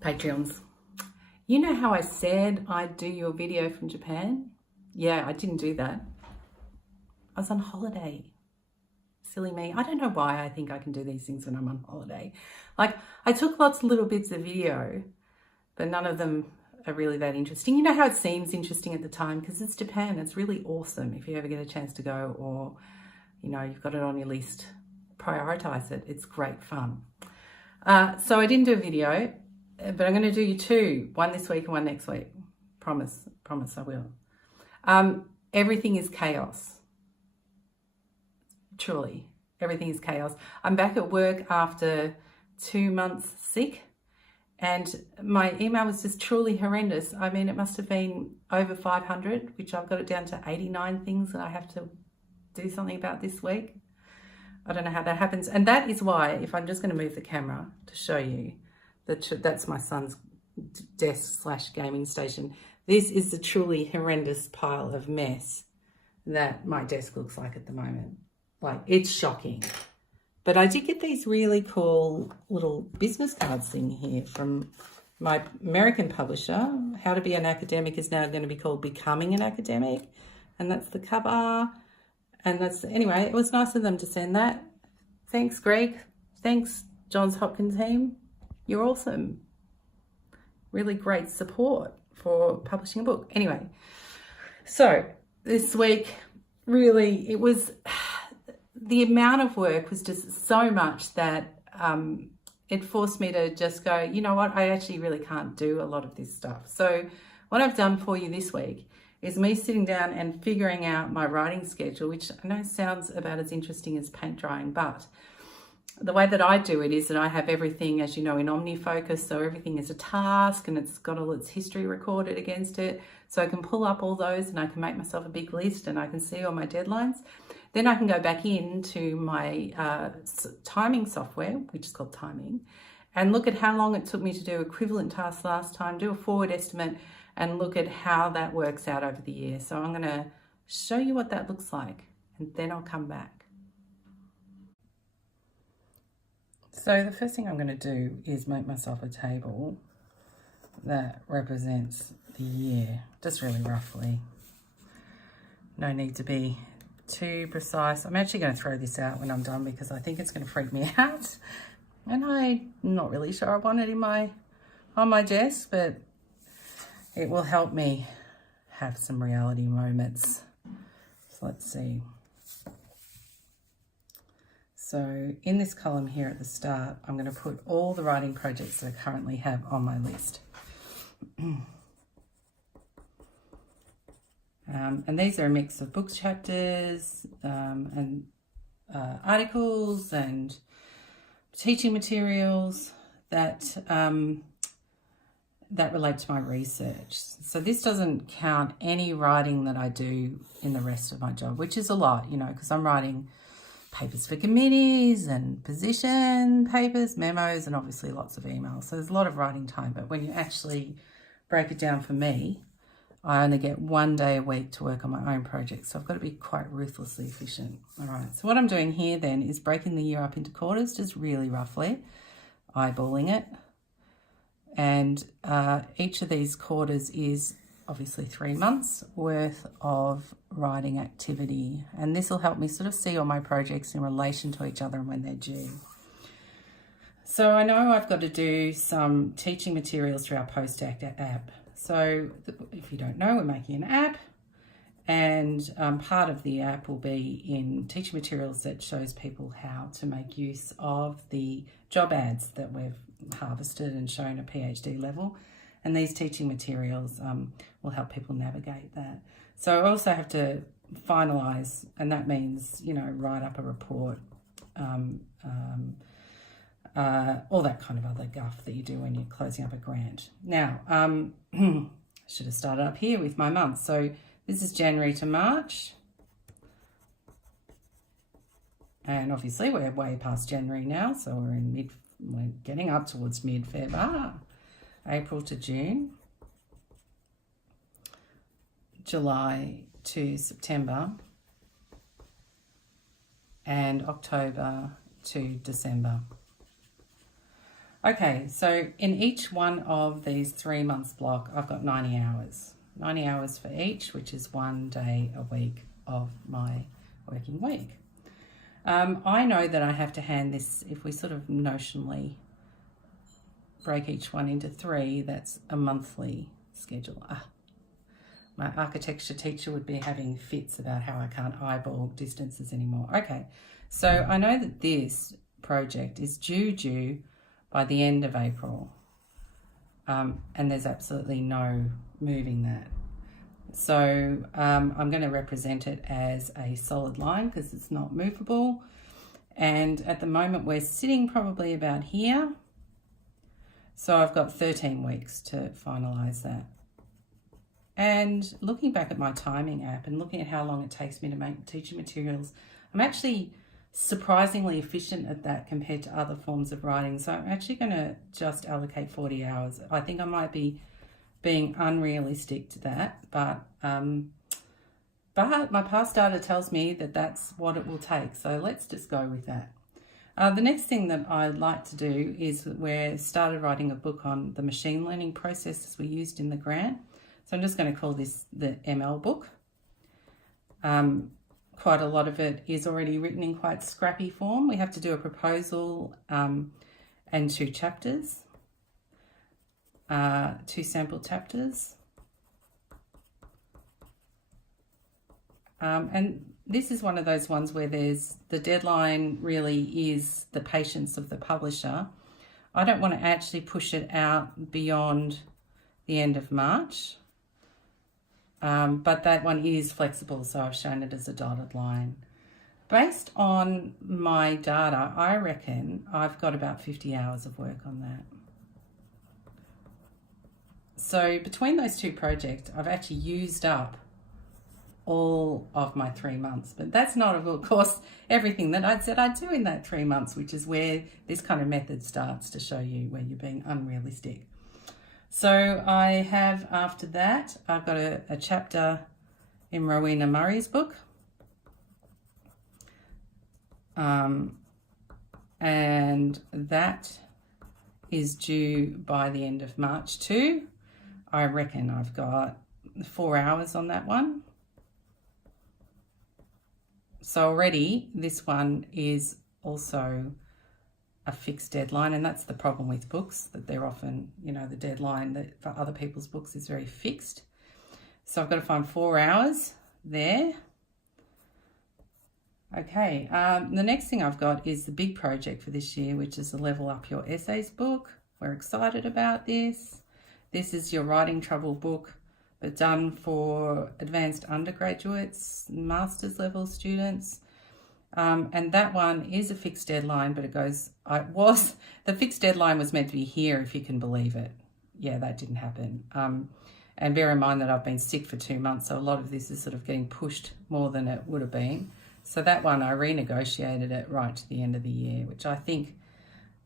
Patreons. You know how I said I'd do you a video from Japan? Yeah, I didn't do that. I was on holiday. Silly me. I don't know why I think I can do these things when I'm on holiday. Like, I took lots of little bits of video, but none of them are really that interesting. You know how it seems interesting at the time because it's Japan. It's really awesome if you ever get a chance to go, or, you know, you've got it on your list. Prioritize it. It's great fun. So I didn't do a video, but I'm going to do you two, one this week and one next week. Promise I will. Everything is chaos. Truly, everything is chaos. I'm back at work after 2 months sick, and my email was just truly horrendous. I mean, it must have been over 500, which I've got it down to 89 things that I have to do something about this week. I don't know how that happens. And that is why, if I'm just going to move the camera to show you, that's my son's desk/gaming station. This is the truly horrendous pile of mess that my desk looks like at the moment. Like, it's shocking. But I did get these really cool little business cards thing here from my American publisher. How to Be an Academic is now going to be called Becoming an Academic. And that's the cover. And that's, anyway, it was nice of them to send that. Thanks, Greg. Thanks, Johns Hopkins team. You're awesome. Really great support for publishing a book. Anyway, so this week, really, it was, the amount of work was just so much that it forced me to just go, you know what, I actually really can't do a lot of this stuff. So what I've done for you this week is me sitting down and figuring out my writing schedule, which I know sounds about as interesting as paint drying, but the way that I do it is that I have everything, as you know, in OmniFocus, so everything is a task and it's got all its history recorded against it. So I can pull up all those and I can make myself a big list and I can see all my deadlines. Then I can go back into my timing software, which is called Timing, and look at how long it took me to do equivalent tasks last time, do a forward estimate, and look at how that works out over the year. So I'm going to show you what that looks like, and then I'll come back. So the first thing I'm going to do is make myself a table that represents the year, just really roughly. No need to be too precise. I'm actually going to throw this out when I'm done because I think it's going to freak me out. And I'm not really sure I want it on my desk, but it will help me have some reality moments. So let's see. So in this column here at the start, I'm going to put all the writing projects that I currently have on my list. And these are a mix of book chapters and articles and teaching materials that relate to my research. So this doesn't count any writing that I do in the rest of my job, which is a lot, you know, because I'm writing papers for committees and position papers, memos, and obviously lots of emails. So there's a lot of writing time, but when you actually break it down for me, I only get 1 day a week to work on my own projects. So I've got to be quite ruthlessly efficient. All right, so what I'm doing here then is breaking the year up into quarters, just really roughly, eyeballing it. And each of these quarters is obviously 3 months worth of writing activity. And this will help me sort of see all my projects in relation to each other and when they're due. So I know I've got to do some teaching materials through our Post-Act app. So if you don't know, we're making an app, and part of the app will be in teaching materials that shows people how to make use of the job ads that we've harvested and shown at PhD level. And these teaching materials will help people navigate that. So I also have to finalise, and that means, you know, write up a report, all that kind of other guff that you do when you're closing up a grant. Now, I should have started up here with my months. So this is January to March. And obviously we're way past January now, so we're getting up towards mid-Feb. April to June. July to September. And October to December. Okay, so in each one of these 3 months block, I've got 90 hours. 90 hours for each, which is 1 day a week of my working week. I know that I have to hand this, if we sort of notionally break each one into 3, that's a monthly schedule. My architecture teacher would be having fits about how I can't eyeball distances anymore. Okay, so I know that this project is due by the end of April, and there's absolutely no moving that. So I'm going to represent it as a solid line because it's not movable. And at the moment we're sitting probably about here. So I've got 13 weeks to finalise that. And looking back at my timing app and looking at how long it takes me to make teaching materials, I'm actually surprisingly efficient at that compared to other forms of writing. So I'm actually going to just allocate 40 hours. I think I might be being unrealistic to that, but my past data tells me that that's what it will take. So let's just go with that. The next thing that I'd like to do is we started writing a book on the machine learning processes we used in the grant. So I'm just going to call this the ML book. Quite a lot of it is already written in quite scrappy form. We have to do a proposal and 2 chapters, 2 sample chapters. And this is one of those ones where there's the deadline really is the patience of the publisher. I don't want to actually push it out beyond the end of March. But that one is flexible, so I've shown it as a dotted line. Based on my data, I reckon I've got about 50 hours of work on that. So between those 2 projects, I've actually used up all of my 3 months. But that's not, of course, everything that I'd said I'd do in that 3 months, which is where this kind of method starts to show you where you're being unrealistic. So I have, after that, I've got a chapter in Rowena Murray's book. And that is due by the end of March too. I reckon I've got 4 hours on that one. So already this one is also a fixed deadline, and that's the problem with books, that they're often, the deadline that for other people's books is very fixed. So I've got to find 4 hours there. Okay, the next thing I've got is the big project for this year, which is the Level Up Your Essays book. We're excited about this. This is your writing trouble book, but done for advanced undergraduates, master's level students. And that one is a fixed deadline, but the fixed deadline was meant to be here, if you can believe it. Yeah, that didn't happen. And bear in mind that I've been sick for 2 months, so a lot of this is sort of getting pushed more than it would have been. So that one, I renegotiated it right to the end of the year, which I think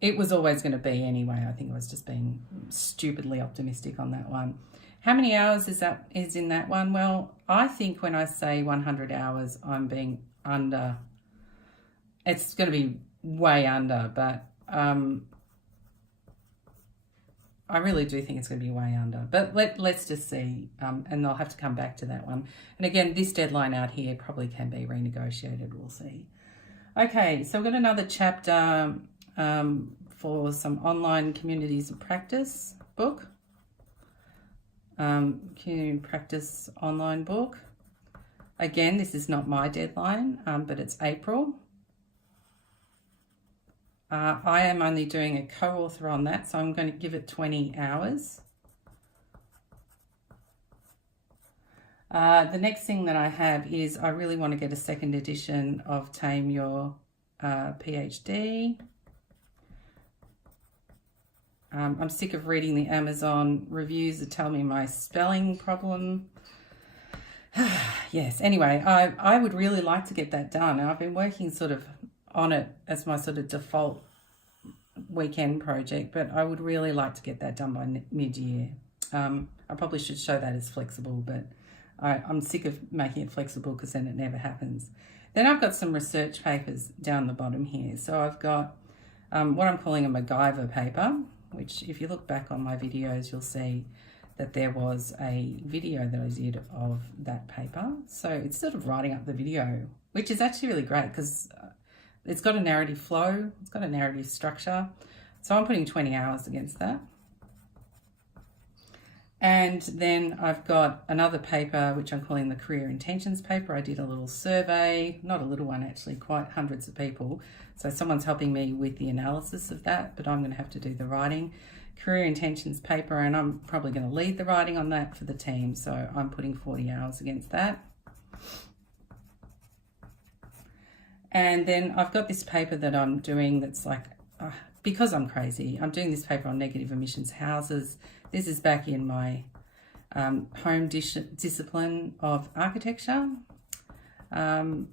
it was always going to be anyway. I think I was just being stupidly optimistic on that one. How many hours is in that one? Well, I think when I say 100 hours, I'm being under. It's going to be way under, but I really do think it's going to be way under. But let's just see, and I'll have to come back to that one. And again, this deadline out here probably can be renegotiated. We'll see. Okay, so we've got another chapter for some online communities of practice book. Community practice online book. Again, this is not my deadline, but it's April. I am only doing a co-author on that, so I'm going to give it 20 hours. The next thing that I have is I really want to get a second edition of Tame Your PhD. I'm sick of reading the Amazon reviews that tell me my spelling problem. Yes, anyway, I would really like to get that done. I've been working sort of on it as my sort of default weekend project, but I would really like to get that done by mid-year. I probably should show that as flexible, but I'm sick of making it flexible because then it never happens. Then I've got some research papers down the bottom here. So I've got what I'm calling a MacGyver paper, which if you look back on my videos, you'll see that there was a video that I did of that paper. So it's sort of writing up the video, which is actually really great because it's got a narrative flow, it's got a narrative structure. So I'm putting 20 hours against that. And then I've got another paper, which I'm calling the Career Intentions paper. I did a little survey, not a little one actually, quite hundreds of people. So someone's helping me with the analysis of that, but I'm going to have to do the writing. Career Intentions paper, and I'm probably going to lead the writing on that for the team. So I'm putting 40 hours against that. And then I've got this paper that I'm doing that's like, because I'm crazy, I'm doing this paper on negative emissions houses. This is back in my home discipline of architecture. And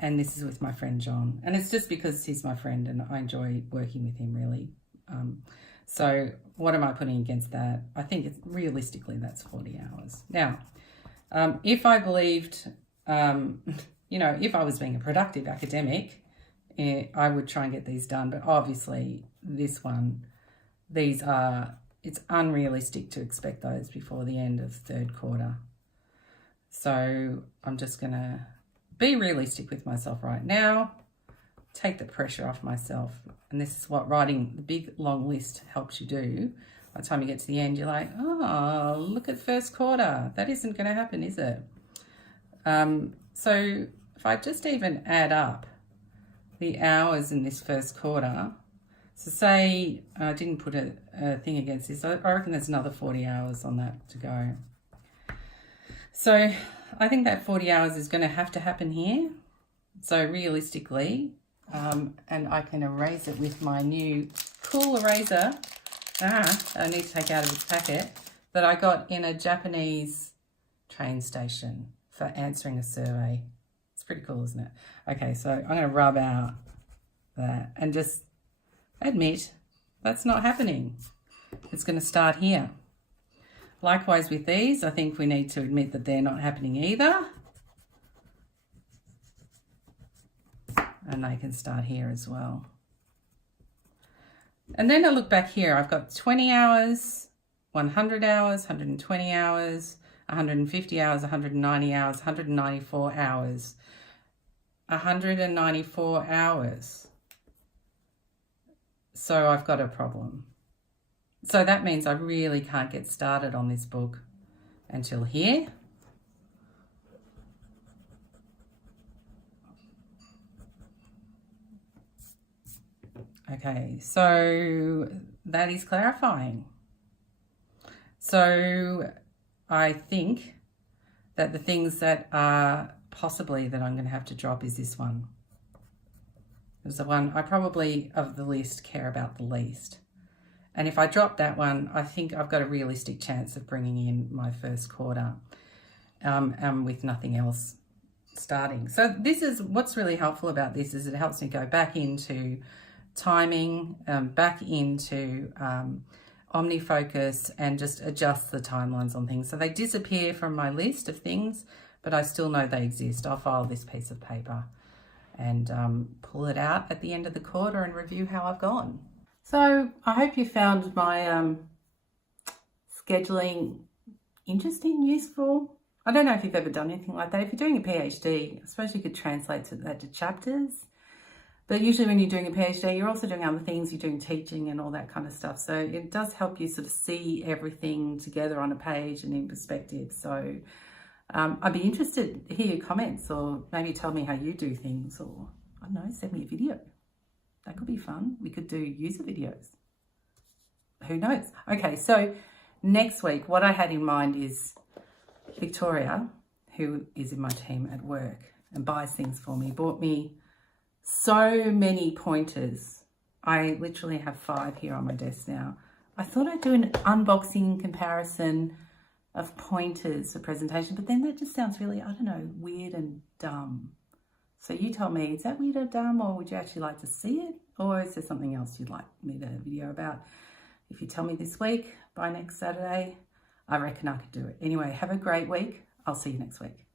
this is with my friend John. And it's just because he's my friend and I enjoy working with him really. So what am I putting against that? I think it's realistically that's 40 hours. Now, if I believed, you know, if I was being a productive academic, I would try and get these done. But obviously this one, it's unrealistic to expect those before the end of third quarter. So I'm just going to be realistic with myself right now, take the pressure off myself. And this is what writing the big long list helps you do. By the time you get to the end, you're like, oh, look at first quarter. That isn't going to happen, is it? So if I just even add up the hours in this first quarter, so say I didn't put a thing against this, I reckon there's another 40 hours on that to go. So I think that 40 hours is going to have to happen here. So realistically, and I can erase it with my new cool eraser I need to take out of its packet that I got in a Japanese train station for answering a survey. It's pretty cool, isn't it? Okay, so I'm going to rub out that and just admit that's not happening. It's going to start here. Likewise with these, I think we need to admit that they're not happening either. And they can start here as well. And then I look back here, I've got 20 hours, 100 hours, 120 hours, 150 hours, 190 hours, 194 hours. 194 hours. So I've got a problem. So that means I really can't get started on this book until here. Okay, so that is clarifying. So I think that the things that are possibly that I'm going to have to drop is this one. It's the one I probably, of the list, care about the least. And if I drop that one, I think I've got a realistic chance of bringing in my first quarter with nothing else starting. So this is what's really helpful about this is it helps me go back into timing, back into OmniFocus and just adjust the timelines on things. So they disappear from my list of things, but I still know they exist. I'll file this piece of paper and pull it out at the end of the quarter and review how I've gone. So I hope you found my scheduling interesting, useful. I don't know if you've ever done anything like that. If you're doing a PhD, I suppose you could translate that to chapters. But usually when you're doing a PhD, you're also doing other things. You're doing teaching and all that kind of stuff. So it does help you sort of see everything together on a page and in perspective. So I'd be interested to hear your comments or maybe tell me how you do things or, I don't know, send me a video. That could be fun. We could do user videos. Who knows? Okay, so next week, what I had in mind is Victoria, who is in my team at work and buys things for me, bought me so many pointers. I literally have 5 here on my desk now. I thought I'd do an unboxing comparison of pointers for presentation, but then that just sounds really, I don't know, weird and dumb. So you tell me, is that weird or dumb, or would you actually like to see it? Or is there something else you'd like me to video about? If you tell me this week, by next Saturday, I reckon I could do it. Anyway, have a great week. I'll see you next week.